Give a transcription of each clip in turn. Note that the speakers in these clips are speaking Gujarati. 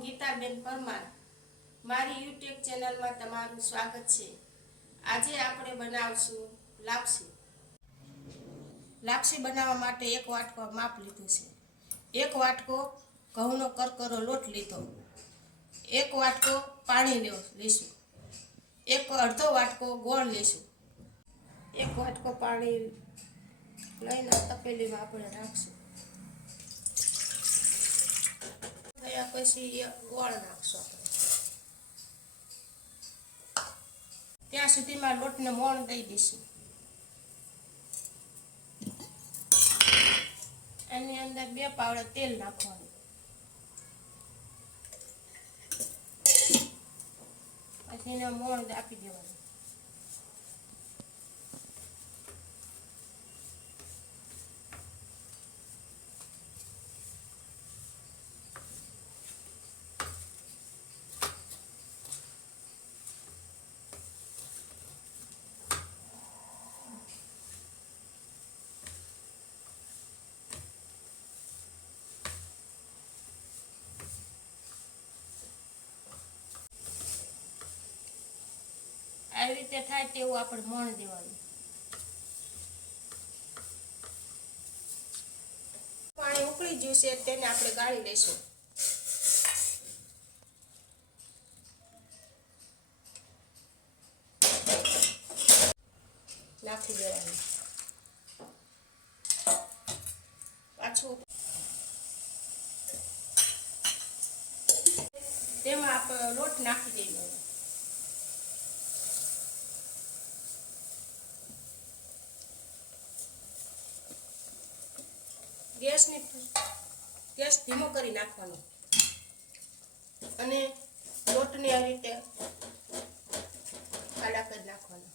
હું ગીતાબેન પરમાર મારી યુટ્યુબ ચેનલમાં તમારું સ્વાગત છે। આજે આપણે બનાવશું લાપસી। લાપસી બનાવવા માટે એક વાટકો માપ લીધું છે। એક વાટકો ઘઉંનો કરકરો લોટ લીધો, એક વાટકો પાણી લઈશું, એક અડધો વાટકો ગોળ લઈશું। એક વાટકો પાણી લઈને તપેલીમાં આપણે રાખશું। ગયા પછી ગોળ નાખશું આપણે। ત્યાં સુધીમાં લોટને મોણ દઈ દઈશું। એની અંદર 2 પાવડા તેલ નાખવાનું, પછી એને મોણ આપી દેવાનું। આવી રીતે થાય તેવું આપણે મોણ દેવાનું। પાણી ઉકળી ગયું છે, તેને આપણે ગાળી લઈશું। નાખી દેવાનું, પાછું તેમાં આપણે લોટ નાખી દેવાનો। ગેસ ધીમો કરી નાખવાનો અને લોટને આ રીતે આડા કરી નાખવાનો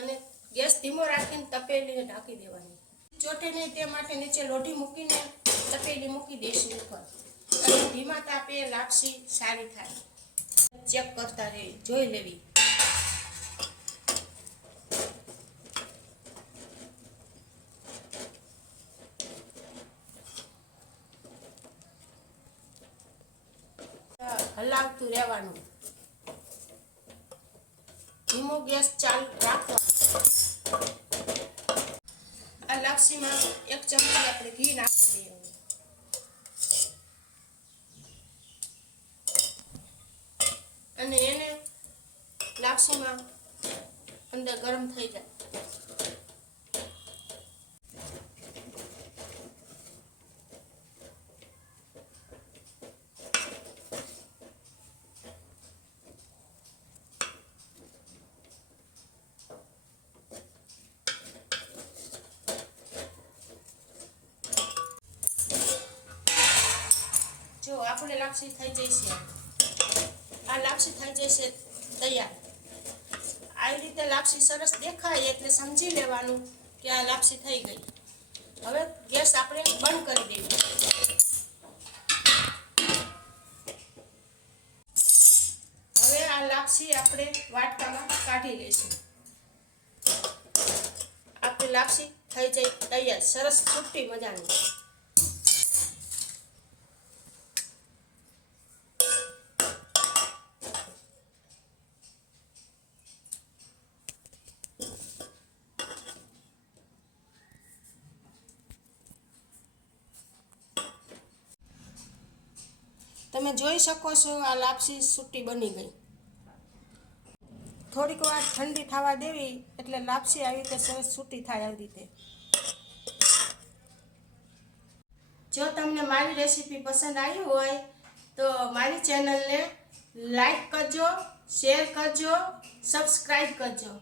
અને ગેસ ધીમો રાખીને તપેલીને ઢાંકી દેવાની। ચોટે નહીં તે માટે નીચે લોઢી મૂકીને તપેલી મૂકી દઈશું ઉપર અને ધીમા તાપે લાપસી સારી થાય। ચેક કરતા રહેવી, જોઈ લેવી। હલાવતું રહેવાનું, ધીમો ગેસ ચાલુ રાખવાનો। આ લાપસીમાં 1 ચમચી આપણે ઘી નાખી દેવાનું અને એને લાપસીમાં અંદર ગરમ થઈ જાય। જો આપણે લાપસી થઈ જશે, આ લાપસી થઈ જશે તૈયાર। આવી રીતે લાપસી સરસ દેખાય એટલે સમજી લેવાનું કે આ લાપસી થઈ ગઈ। હવે ગેસ આપણે બંધ કરી દેવું। હવે આ લાપસી આપણે વાટકામાં કાઢી લઈશું। આપણી લાપસી થઈ જાય તૈયાર, સરસ છૂટી મજાની। તમે જોઈ શકો છો આ લાપસી છૂટી બની ગઈ। થોડીક વાર ઠંડી થવા દેવી એટલે લાપસી આવી રીતે સરસ છૂટી થાય। આવી રીતે જો તમને મારી રેસીપી પસંદ આવી હોય તો મારી ચેનલને લાઈક કરજો, શેર કરજો, સબસ્ક્રાઈબ કરજો।